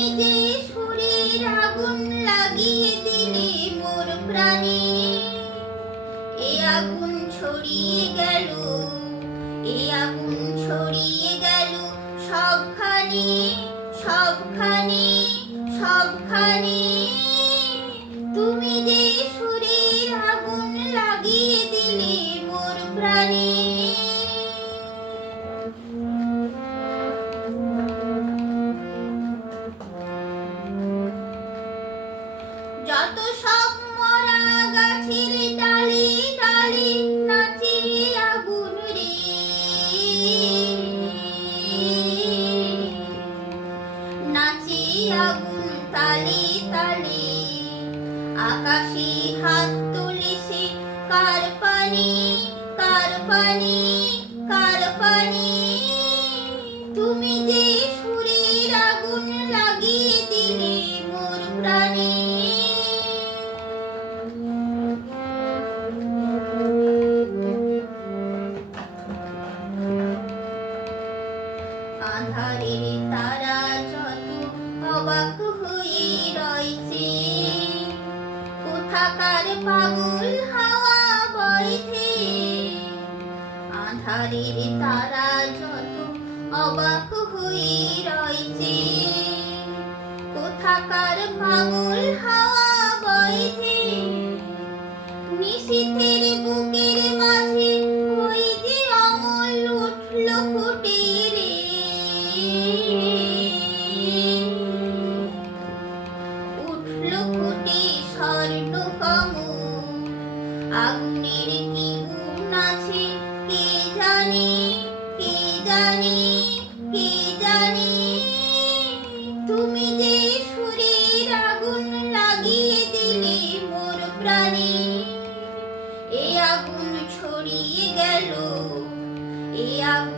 তুমি যে সুরের আগুন লাগিয়ে দিলে মোর প্রাণে, এ আগুন ছড়িয়ে গেল, এ আগুন ছড়িয়ে গেল সবখানে, সবখানে, সবখানে। তুমি যে সুরের আগুন লাগিয়ে দিলে মোর প্রাণে। যত সব মরা গাছের ডালে ডালে নাচে আগুন রে, নাচে আগুন তালে তালে। আকাশে হাত তুলে সে কার পানে, কার পানে, কার পানে। তুমি যে সুরের আগুন লাগিয়ে দিলে মোর প্রাণে। আঁধারের তারা যত অবাক হয়ে রয়েছে, কোথাকার পাগল হাওয়া বইছে। আঁধারের তারা যত অবাক হয়ে রয়েছে, কোথাকার পাগল হাওয়া বইছে। নিশীথের বুকের মাঝে ওই যে অমল উঠল ফুটে রে, উঠল ফুটে স্বর্ণ কমল। আগুনের কি গুণ আছে কে জানে, কে জানে, কে জানে। তুমি যে সুরের আগুন লাগিয়ে দিলে মোর প্রাণে, এ আগুন ছড়িয়ে গেল, এ আগুন